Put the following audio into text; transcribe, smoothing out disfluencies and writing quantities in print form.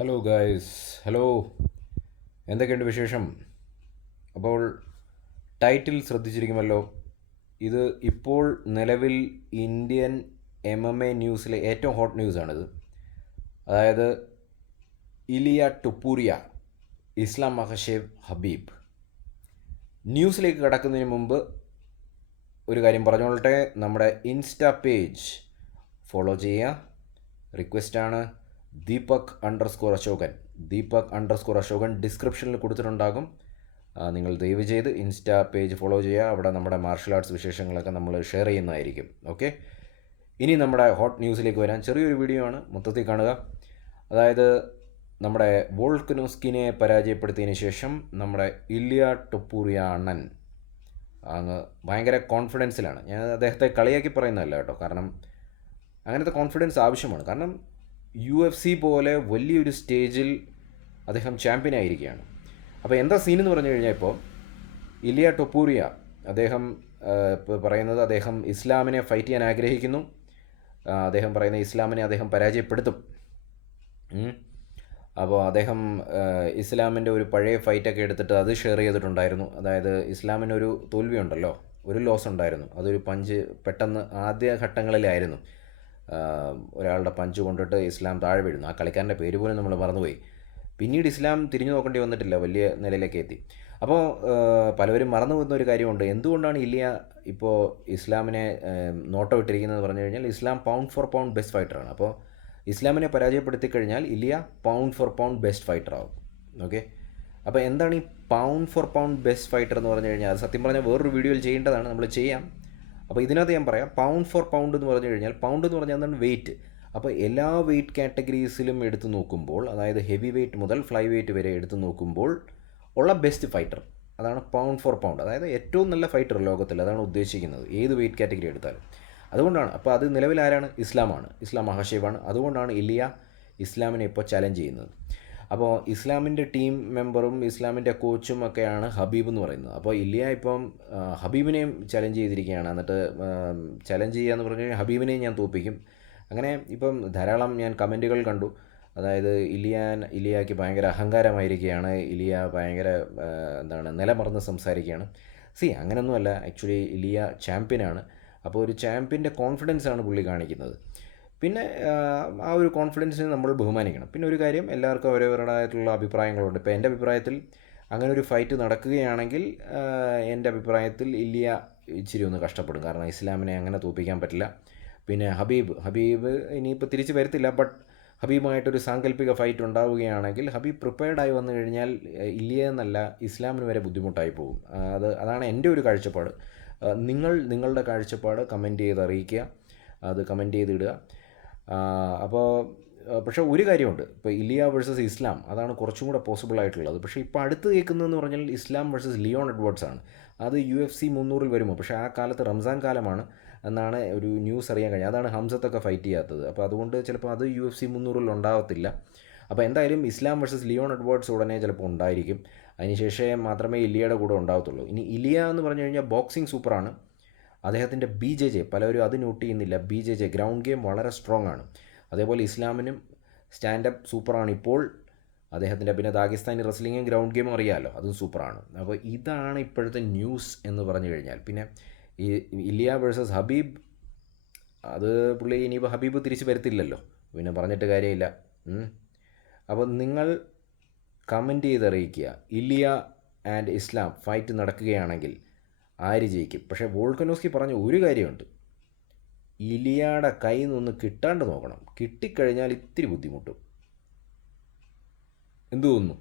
Hello guys, hello. എന്തൊക്കെയുണ്ട് വിശേഷം? അപ്പോൾ ടൈറ്റിൽ ശ്രദ്ധിച്ചിരിക്കുമല്ലോ. ഇത് ഇപ്പോൾ നിലവിൽ ഇന്ത്യൻ MMA ന്യൂസിലെ ഏറ്റവും ഹോട്ട് ന്യൂസാണിത്. അതായത് ഇലിയ ടുപ്പൂരിയ, ഇസ്ലാം മഹഷേവ് ഹബീബ്. ന്യൂസിലേക്ക് കടക്കുന്നതിന് മുമ്പ് ഒരു കാര്യം പറഞ്ഞോളട്ടെ. നമ്മുടെ ഇൻസ്റ്റാ പേജ് ഫോളോ ചെയ്യുക. റിക്വസ്റ്റാണ്. ദീപക്_അശോകൻ ഡിസ്ക്രിപ്ഷനിൽ കൊടുത്തിട്ടുണ്ടാകും. നിങ്ങൾ ദയവ് ചെയ്ത് ഇൻസ്റ്റാ പേജ് ഫോളോ ചെയ്യുക. അവിടെ നമ്മുടെ മാർഷൽ ആർട്സ് വിശേഷങ്ങളൊക്കെ നമ്മൾ ഷെയർ ചെയ്യുന്നതായിരിക്കും. ഓക്കെ, ഇനി നമ്മുടെ ഹോട്ട് ന്യൂസിലേക്ക് വരാൻ. ചെറിയൊരു വീഡിയോ ആണ്, മൊത്തത്തിൽ കാണുക. അതായത് നമ്മുടെ വോൾക്കനോസ്കിനെ പരാജയപ്പെടുത്തിയതിന് ശേഷം നമ്മുടെ ഇലിയ ടുപ്പൂരിയ അണ്ണൻ അങ്ങ് ഭയങ്കര കോൺഫിഡൻസിലാണ്. ഞാൻ അദ്ദേഹത്തെ കളിയാക്കി പറയുന്നതല്ല കേട്ടോ, കാരണം അങ്ങനത്തെ കോൺഫിഡൻസ് ആവശ്യമാണ്. കാരണം UFC പോലെ വലിയൊരു സ്റ്റേജിൽ അദ്ദേഹം ചാമ്പ്യനായിരിക്കുകയാണ്. അപ്പോൾ എന്താ സീൻ എന്ന് പറഞ്ഞു കഴിഞ്ഞാൽ, ഇപ്പോൾ ഇലിയ ടുപ്പൂരിയ അദ്ദേഹം ഇപ്പോൾ പറയുന്നത് അദ്ദേഹം ഇസ്ലാമിനെ ഫൈറ്റ് ചെയ്യാൻ ആഗ്രഹിക്കുന്നു. അദ്ദേഹം പറയുന്ന ഇസ്ലാമിനെ അദ്ദേഹം പരാജയപ്പെടുത്തും. അപ്പോൾ അദ്ദേഹം ഇസ്ലാമിൻ്റെ ഒരു പഴയ ഫൈറ്റൊക്കെ എടുത്തിട്ട് അത് ഷെയർ ചെയ്തിട്ടുണ്ടായിരുന്നു. അതായത് ഇസ്ലാമിനൊരു തോൽവിയുണ്ടല്ലോ, ഒരു ലോസ് ഉണ്ടായിരുന്നു. അതൊരു പഞ്ച് പെട്ടെന്ന് ആദ്യ ഘട്ടങ്ങളിലായിരുന്നു. ഒരാളുടെ പഞ്ച് കൊണ്ടിട്ട് ഇസ്ലാം താഴെ വീഴുന്നു. ആ കളിക്കാരൻ്റെ പേര് പോലും നമ്മൾ മറന്നുപോയി. പിന്നീട് ഇസ്ലാം തിരിഞ്ഞു നോക്കേണ്ടി വന്നിട്ടില്ല, വലിയ നിലയിലേക്ക് എത്തി. അപ്പോൾ പലവരും മറന്നു പോകുന്ന ഒരു കാര്യമുണ്ട്. എന്തുകൊണ്ടാണ് ഇലിയ ഇപ്പോൾ ഇസ്ലാമിനെ നോട്ട് ഔട്ടിരിക്കുന്നത് പറഞ്ഞു കഴിഞ്ഞാൽ, Islam pound for pound best ഫൈറ്ററാണ്. അപ്പോൾ ഇസ്ലാമിനെ പരാജയപ്പെടുത്തി കഴിഞ്ഞാൽ Ilia pound for pound best fighter ആവും. ഓക്കെ, അപ്പോൾ എന്താണ് ഈ pound for pound best fighter എന്ന് പറഞ്ഞു കഴിഞ്ഞാൽ, അത് സത്യം പറഞ്ഞാൽ വേറൊരു വീഡിയോയിൽ ചെയ്യേണ്ടതാണ്, നമ്മൾ ചെയ്യാം. അപ്പോൾ ഇതിനകത്ത് ഞാൻ പറയാം, പൗണ്ട് ഫോർ പൗണ്ട് എന്ന് പറഞ്ഞു കഴിഞ്ഞാൽ, പൗണ്ട് എന്ന് പറഞ്ഞാൽ എന്താണ്, വെയിറ്റ്. അപ്പോൾ എല്ലാ വെയിറ്റ് കാറ്റഗറീസിലും എടുത്തു നോക്കുമ്പോൾ, അതായത് ഹെവി വെയിറ്റ് മുതൽ ഫ്ലൈ വെയിറ്റ് വരെ എടുത്തു നോക്കുമ്പോൾ ഉള്ള ബെസ്റ്റ് ഫൈറ്റർ, അതാണ് പൗണ്ട് ഫോർ പൗണ്ട്. അതായത് ഏറ്റവും നല്ല ഫൈറ്റർ ലോകത്തിൽ, അതാണ് ഉദ്ദേശിക്കുന്നത്, ഏത് വെയിറ്റ് കാറ്റഗറി എടുത്താലും. അതുകൊണ്ടാണ്, അപ്പോൾ അത് നിലവിൽ ആരാണ്? ഇസ്ലാമാണ്, ഇസ്ലാം മഹാഷേവാണ്. അതുകൊണ്ടാണ് ഇലിയ ഇസ്ലാമിനെ ഇപ്പോൾ ചലഞ്ച് ചെയ്യുന്നത്. അപ്പോൾ ഇസ്ലാമിൻ്റെ ടീം മെമ്പറും ഇസ്ലാമിൻ്റെ കോച്ചും ഒക്കെയാണ് ഹബീബ് എന്ന് പറയുന്നത്. അപ്പോൾ ഇലിയ ഇപ്പം ഹബീബിനെയും ചലഞ്ച് ചെയ്തിരിക്കുകയാണ്. എന്നിട്ട് ചലഞ്ച് ചെയ്യുക എന്ന് പറഞ്ഞു കഴിഞ്ഞാൽ ഹബീബിനെയും ഞാൻ തോൽപ്പിക്കും. അങ്ങനെ ഇപ്പം ധാരാളം ഞാൻ കമൻറ്റുകൾ കണ്ടു. അതായത് ഇലിയയ്ക്ക് ഭയങ്കര അഹങ്കാരമായിരിക്കുകയാണ്, ഇലിയ ഭയങ്കര നിലമറന്ന് സംസാരിക്കുകയാണ്. അങ്ങനെയൊന്നുമല്ല. ആക്ച്വലി ഇലിയ ചാമ്പ്യനാണ്. അപ്പോൾ ഒരു ചാമ്പ്യൻ്റെ കോൺഫിഡൻസാണ് പുള്ളി കാണിക്കുന്നത്. പിന്നെ ആ ഒരു കോൺഫിഡൻസിനെ നമ്മൾ ബഹുമാനിക്കണം. പിന്നെ ഒരു കാര്യം, എല്ലാവർക്കും അവരവരുടേതായിട്ടുള്ള അഭിപ്രായങ്ങളുണ്ട്. ഇപ്പോൾ എൻ്റെ അഭിപ്രായത്തിൽ അങ്ങനെ ഒരു ഫൈറ്റ് നടക്കുകയാണെങ്കിൽ എൻ്റെ അഭിപ്രായത്തിൽ ഇലിയ ഇച്ചിരി ഒന്ന് കഷ്ടപ്പെടും. കാരണം ഇസ്ലാമിനെ അങ്ങനെ തോൽപ്പിക്കാൻ പറ്റില്ല. പിന്നെ ഹബീബ് ഇനിയിപ്പോൾ തിരിച്ച് വരത്തില്ല. ബട്ട് ഹബീബുമായിട്ടൊരു സാങ്കല്പിക ഫൈറ്റ് ഉണ്ടാവുകയാണെങ്കിൽ ഹബീബ് പ്രിപ്പയർഡായി വന്നു കഴിഞ്ഞാൽ ഇലിയ എന്നല്ല, ഇസ്ലാമിന് വരെ ബുദ്ധിമുട്ടായി പോകും. അതാണ് എൻ്റെ ഒരു കാഴ്ചപ്പാട്. നിങ്ങളുടെ കാഴ്ചപ്പാട് കമൻറ്റ് ചെയ്ത് അറിയിക്കുക, അത് കമൻറ്റ് ചെയ്തിടുക. അപ്പോൾ പക്ഷേ ഒരു കാര്യമുണ്ട്, ഇപ്പോൾ ഇലിയ വേഴ്സസ് ഇസ്ലാം, അതാണ് കുറച്ചും കൂടെ പോസിബിൾ ആയിട്ടുള്ളത്. പക്ഷേ ഇപ്പോൾ അടുത്ത് കേൾക്കുന്നതെന്ന് പറഞ്ഞാൽ ഇസ്ലാം വേഴ്സസ് ലിയോൺ എഡ്വേർഡ്സ് ആണ്. അത് UFC 300 വരുമോ? പക്ഷേ ആ കാലത്ത് റംസാൻ കാലമാണ് എന്നാണ് ഒരു ന്യൂസ് അറിയാൻ കഴിഞ്ഞത്. അതാണ് ഹംസത്തൊക്കെ ഫൈറ്റ് ചെയ്യാത്തത്. അപ്പോൾ അതുകൊണ്ട് ചിലപ്പോൾ അത് UFC 300 ഉണ്ടാകത്തില്ല. അപ്പോൾ എന്തായാലും ഇസ്ലാം വേഴ്സസ് ലിയോൺ എഡ്വേർഡ്സ് ഉടനെ ചിലപ്പോൾ ഉണ്ടായിരിക്കും. അതിനുശേഷം മാത്രമേ ഇലിയയുടെ കൂടെ ഉണ്ടാകത്തുള്ളൂ. ഇനി ഇലിയ എന്ന് പറഞ്ഞു കഴിഞ്ഞാൽ ബോക്സിംഗ് സൂപ്പറാണ്. അദ്ദേഹത്തിൻ്റെ BJJ, പലരും അത് നോട്ട് ചെയ്യുന്നില്ല. BJJ ഗ്രൗണ്ട് ഗെയിം വളരെ സ്ട്രോങ് ആണ്. അതേപോലെ ഇസ്ലാമിനും സ്റ്റാൻഡപ്പ് സൂപ്പറാണ് ഇപ്പോൾ അദ്ദേഹത്തിൻ്റെ. പിന്നെ ദാഗിസ്ഥാനി റെസ്ലിങ്ങും ഗ്രൗണ്ട് ഗെയിമും അറിയാമല്ലോ, അതും സൂപ്പറാണ്. അപ്പോൾ ഇതാണ് ഇപ്പോഴത്തെ ന്യൂസ് എന്ന് പറഞ്ഞു കഴിഞ്ഞാൽ. പിന്നെ ഈ ഇലിയ വേഴ്സസ് ഹബീബ്, അത് പുള്ളി ഇനിയിപ്പോൾ ഹബീബ് തിരിച്ച് വരത്തില്ലല്ലോ, പിന്നെ പറഞ്ഞിട്ട് കാര്യമില്ല. അപ്പോൾ നിങ്ങൾ കമൻറ്റ് ചെയ്തറിയിക്കുക, ഇലിയ ആൻഡ് ഇസ്ലാം ഫൈറ്റ് നടക്കുകയാണെങ്കിൽ ആര് ജയിക്കും? പക്ഷേ വോൾക്കനോസ്കി പറഞ്ഞ ഒരു കാര്യമുണ്ട്, ഇലിയയുടെ കയ്യിൽ നിന്ന് കിട്ടാണ്ട് നോക്കണം. കിട്ടിക്കഴിഞ്ഞാൽ ഇത്തിരി ബുദ്ധിമുട്ടും. എന്തു തോന്നുന്നു?